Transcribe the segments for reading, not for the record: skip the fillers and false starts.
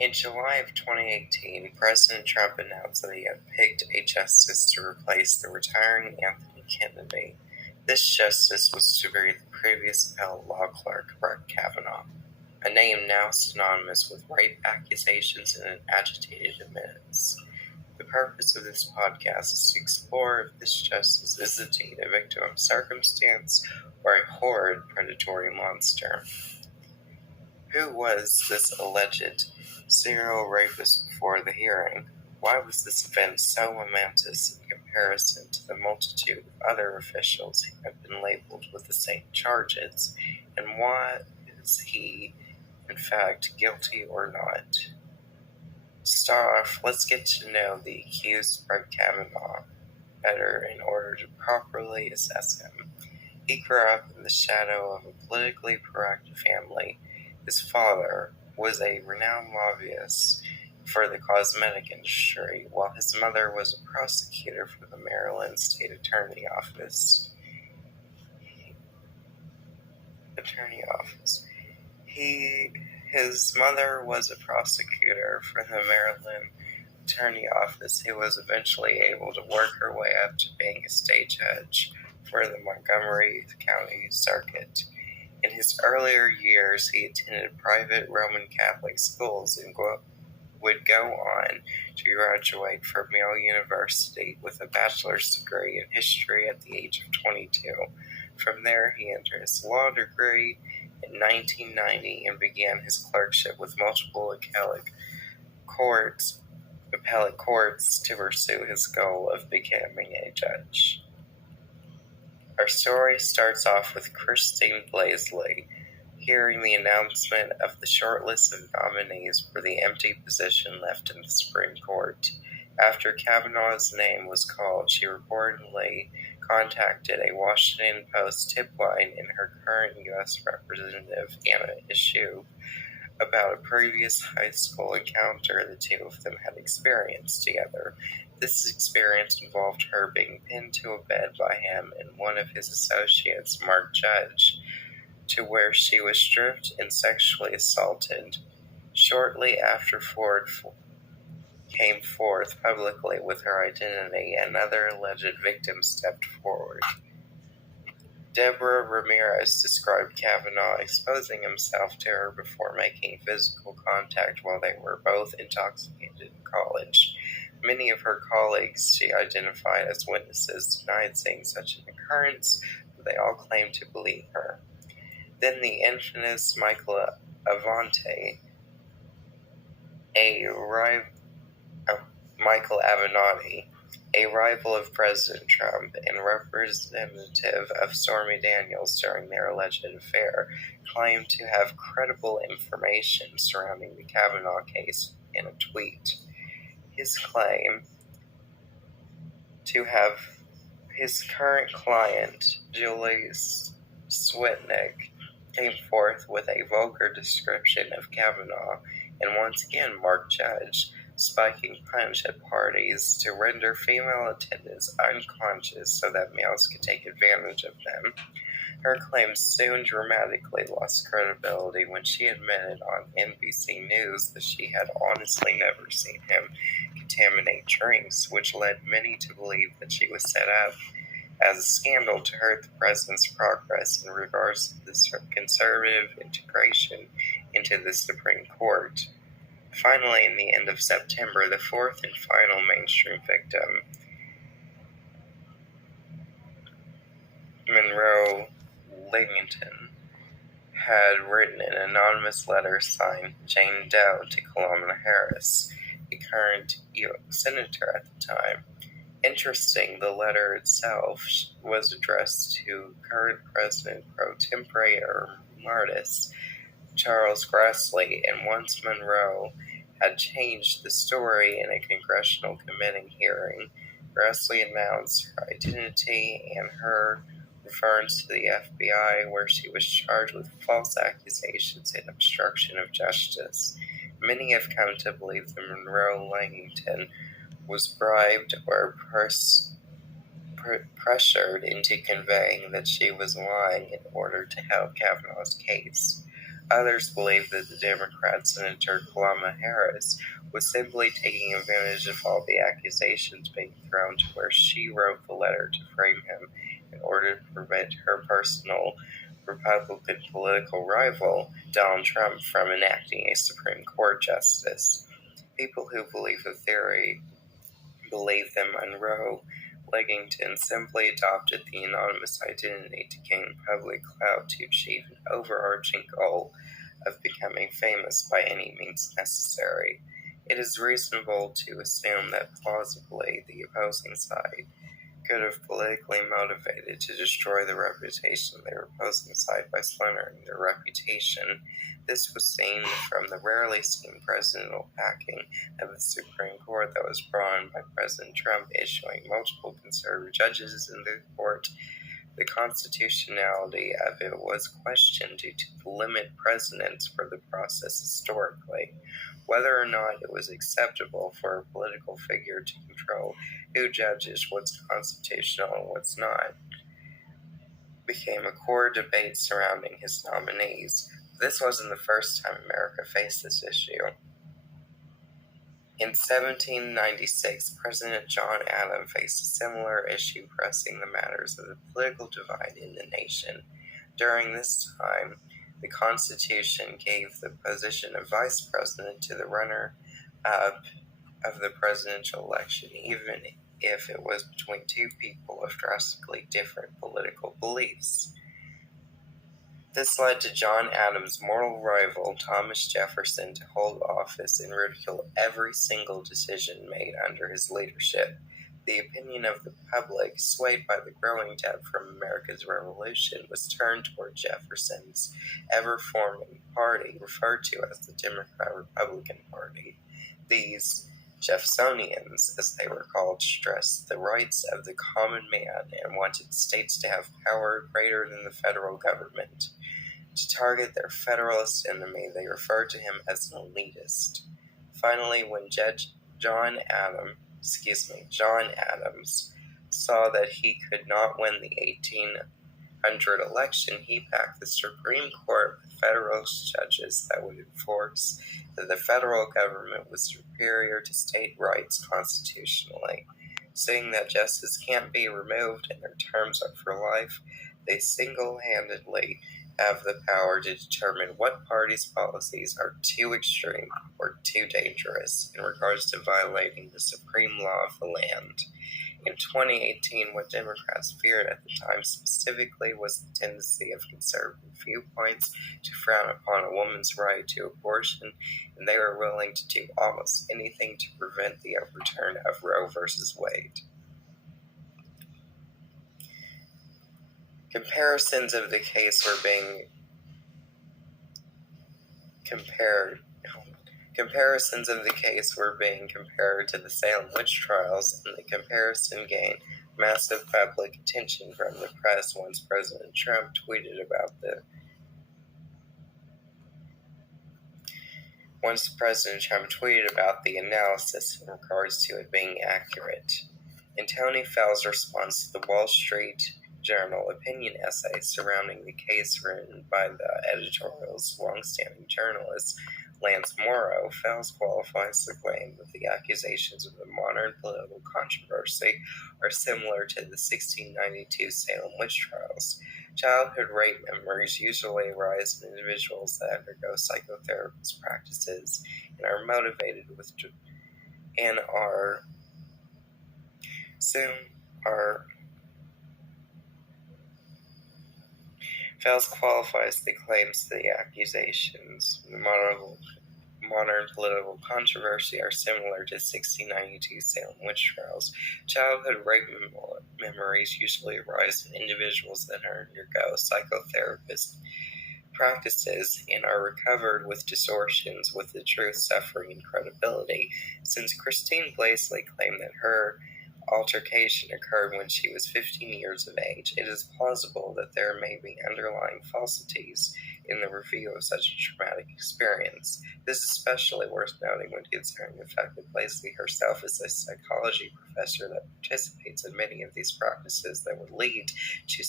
In July of 2018, President Trump announced that he had picked a justice to replace the retiring Anthony Kennedy. This justice was to be the previous appellate law clerk, Brett Kavanaugh, a name now synonymous with rape accusations and an agitated admittance. The purpose of this podcast is to explore if this justice is indeed a victim of circumstance or a horrid predatory monster. Who was this alleged serial rapist before the hearing? Why was this event so momentous in comparison to the multitude of other officials who had been labeled with the same charges? And why is he, in fact, guilty or not? To start off, let's get to know the accused Brett Kavanaugh better in order to properly assess him. He grew up in the shadow of a politically proactive family. His father was a renowned lobbyist for the cosmetic industry, while his mother was a prosecutor for the Maryland State Attorney Office. His mother was a prosecutor for the Maryland Attorney Office who was eventually able to work her way up to being a state judge for the Montgomery County Circuit. In his earlier years, he attended private Roman Catholic schools and would go on to graduate from Yale University with a bachelor's degree in history at the age of 22. From there, he entered his law degree in 1990 and began his clerkship with multiple appellate courts to pursue his goal of becoming a judge. Our story starts off with Christine Blasey hearing the announcement of the short list of nominees for the empty position left in the Supreme Court. After Kavanaugh's name was called, she reportedly contacted a Washington Post tip line in her current U.S. Representative, Anna Eshoo, about a previous high school encounter the two of them had experienced together. This experience involved her being pinned to a bed by him and one of his associates, Mark Judge, to where she was stripped and sexually assaulted. Shortly after Ford came forth publicly with her identity, another alleged victim stepped forward. Deborah Ramirez described Kavanaugh exposing himself to her before making physical contact while they were both intoxicated in college. Many of her colleagues she identified as witnesses denied seeing such an occurrence, but they all claimed to believe her. Then the infamous Michael Avenatti, a rival of President Trump and representative of Stormy Daniels during their alleged affair, claimed to have credible information surrounding the Kavanaugh case in a tweet. His claim to have his current client, Julie Switnick, came forth with a vulgar description of Kavanaugh, and once again Mark Judge, spiking punch at parties to render female attendants unconscious so that males could take advantage of them. Her claims soon dramatically lost credibility when she admitted on NBC News that she had honestly never seen him contaminate drinks, which led many to believe that she was set up as a scandal to hurt the president's progress in regards to this conservative integration into the Supreme Court. Finally, in the end of September, the fourth and final mainstream victim, Monroe Liggington, had written an anonymous letter signed Jane Doe to Kamala Harris, a current senator at the time. Interesting, the letter itself was addressed to current President pro tempore emeritus Charles Grassley, and once Monroe had changed the story in a congressional committee hearing, Grassley announced her identity and her reference to the FBI, where she was charged with false accusations and obstruction of justice. Many have come to believe that Monroe Liggington was bribed or pressured into conveying that she was lying in order to help Kavanaugh's case. Others believe that the Democrat Senator Kamala Harris was simply taking advantage of all the accusations being thrown to where she wrote the letter to frame him in order to prevent her personal Republican political rival, Donald Trump, from enacting a Supreme Court justice. People who believe the theory believe that Monroe Leggington simply adopted the anonymous identity to gain public clout to achieve an overarching goal of becoming famous by any means necessary. It is reasonable to assume that plausibly the opposing side could have politically motivated to destroy the reputation of their opposing side by slandering their reputation. This was seen from the rarely seen presidential backing of the Supreme Court that was brought in by President Trump, issuing multiple conservative judges in the court. The constitutionality of it was questioned due to the limit precedents for the process historically. Whether or not it was acceptable for a political figure to control who judges what's constitutional and what's not became a core debate surrounding his nominees. This wasn't the first time America faced this issue. In 1796, President John Adams faced a similar issue pressing the matters of the political divide in the nation. During this time, the Constitution gave the position of vice president to the runner-up of the presidential election, even if it was between two people of drastically different political beliefs. This led to John Adams' mortal rival, Thomas Jefferson, to hold office and ridicule every single decision made under his leadership. The opinion of the public, swayed by the growing debt from America's Revolution, was turned toward Jefferson's ever-forming party, referred to as the Democrat-Republican Party. These Jeffersonians, as they were called, stressed the rights of the common man and wanted states to have power greater than the federal government. To target their Federalist enemy, they referred to him as an elitist. Finally, when John Adams saw that he could not win the 1800 election, he packed the Supreme Court with Federalist judges that would enforce that the federal government was superior to state rights constitutionally. Seeing that justice can't be removed and their terms are for life, they single-handedly have the power to determine what party's policies are too extreme or too dangerous in regards to violating the supreme law of the land. In 2018, what Democrats feared at the time specifically was the tendency of conservative viewpoints to frown upon a woman's right to abortion, and they were willing to do almost anything to prevent the overturn of Roe v. Wade. Comparisons of the case were being compared to the Salem witch trials, and the comparison gained massive public attention from the press once President Trump tweeted about the analysis in regards to it being accurate. In Tony Fell's response to the Wall Street Journal opinion essay surrounding the case written by the editorial's longstanding journalist Lance Morrow, Fels qualifies the claim that the accusations of the modern political controversy are similar to the 1692 Salem witch trials. Childhood rape memories usually arise in individuals that undergo psychotherapist practices and are motivated with Fels qualifies the claims that the accusations of the modern political controversy are similar to 1692 Salem witch trials. Childhood rape memories usually arise in individuals that undergo psychotherapist practices and are recovered with distortions with the truth suffering and credibility. Since Christine Blasey claimed that her altercation occurred when she was 15 years of age, it is plausible that there may be underlying falsities in the review of such a traumatic experience. This is especially worth noting when considering the fact that Blasey herself is a psychology professor that participates in many of these practices that would lead to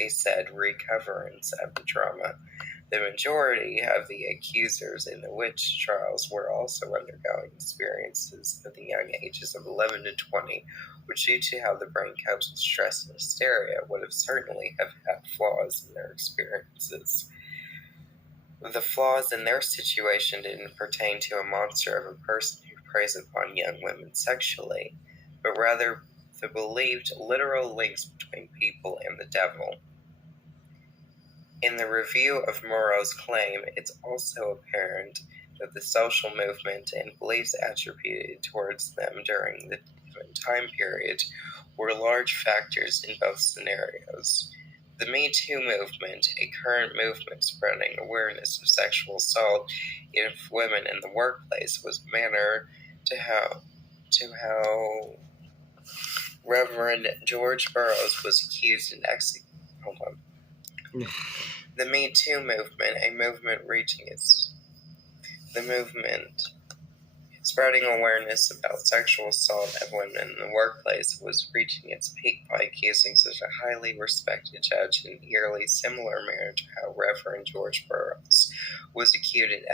a said recoverance of the trauma. The majority of the accusers in the witch trials were also undergoing experiences at the young ages of 11 to 20, which, due to how the brain copes with stress and hysteria, would have certainly have had flaws in their experiences. The flaws in their situation didn't pertain to a monster of a person who preys upon young women sexually, but rather the believed literal links between people and the devil. In the review of Moreau's claim, it's also apparent that the social movement and beliefs attributed towards them during the time period were large factors in both scenarios. The Me Too movement, a current movement spreading awareness of sexual assault of women in the workplace, was a manner to how Reverend George Burroughs was accused and executed. Hold on. The Me Too movement, a movement spreading awareness about sexual assault of women in the workplace, was reaching its peak by accusing such a highly respected judge in eerily similar manner to how Reverend George Burroughs was accused and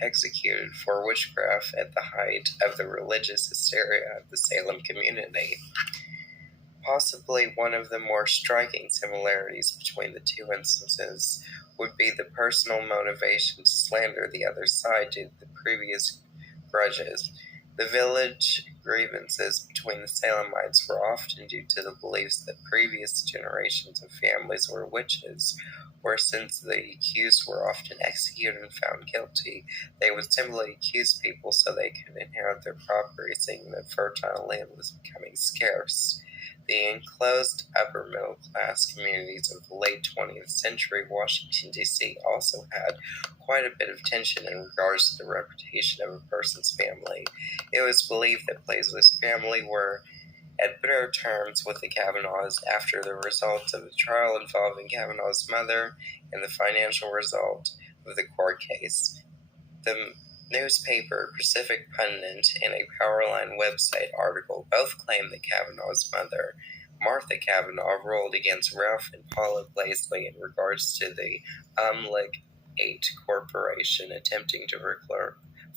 executed for witchcraft at the height of the religious hysteria of the Salem community. Possibly one of the more striking similarities between the two instances would be the personal motivation to slander the other side due to the previous grudges. The village grievances between the Salemites were often due to the beliefs that previous generations of families were witches, or since the accused were often executed and found guilty, they would simply accuse people so they could inherit their property, seeing that fertile land was becoming scarce. The enclosed upper-middle-class communities of the late 20th century Washington, D.C. also had quite a bit of tension in regards to the reputation of a person's family. It was believed that Blaisley's family were at bitter terms with the Kavanaughs after the results of a trial involving Kavanaugh's mother and the financial result of the court case. The newspaper Pacific Pundit and a Powerline website article both claim that Kavanaugh's mother, Martha Kavanaugh, ruled against Ralph and Paula Blaisley in regards to the Umlick 8 Corporation attempting to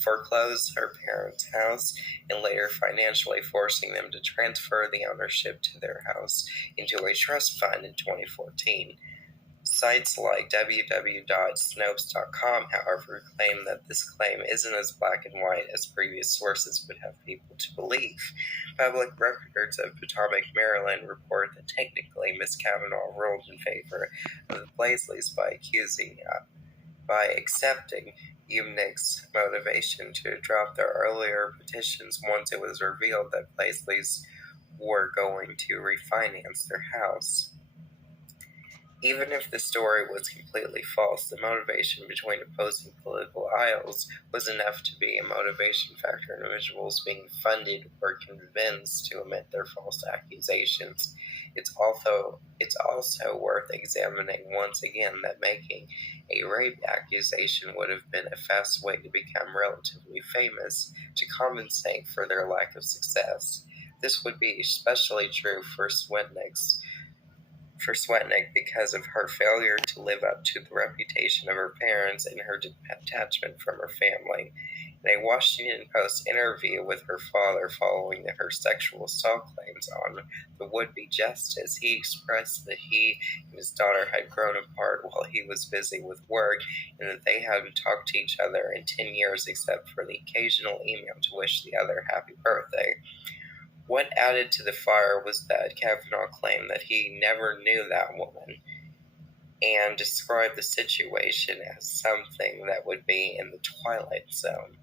foreclose her parents' house and later financially forcing them to transfer the ownership to their house into a trust fund in 2014. Sites like www.snopes.com, however, claim that this claim isn't as black and white as previous sources would have people to believe. Public records of Potomac, Maryland report that technically Miss Kavanaugh ruled in favor of the Blaisleys by accepting Umnick's motivation to drop their earlier petitions once it was revealed that Blaisleys were going to refinance their house. Even if the story was completely false, the motivation between opposing political aisles was enough to be a motivation factor in individuals being funded or convinced to omit their false accusations. It's also worth examining once again that making a rape accusation would have been a fast way to become relatively famous to compensate for their lack of success. This would be especially true for Swetnick because of her failure to live up to the reputation of her parents and her detachment from her family. In a Washington Post interview with her father following her sexual assault claims on the would-be justice, he expressed that he and his daughter had grown apart while he was busy with work and that they hadn't talked to each other in 10 years except for the occasional email to wish the other happy birthday. What added to the fire was that Kavanaugh claimed that he never knew that woman and described the situation as something that would be in the Twilight Zone.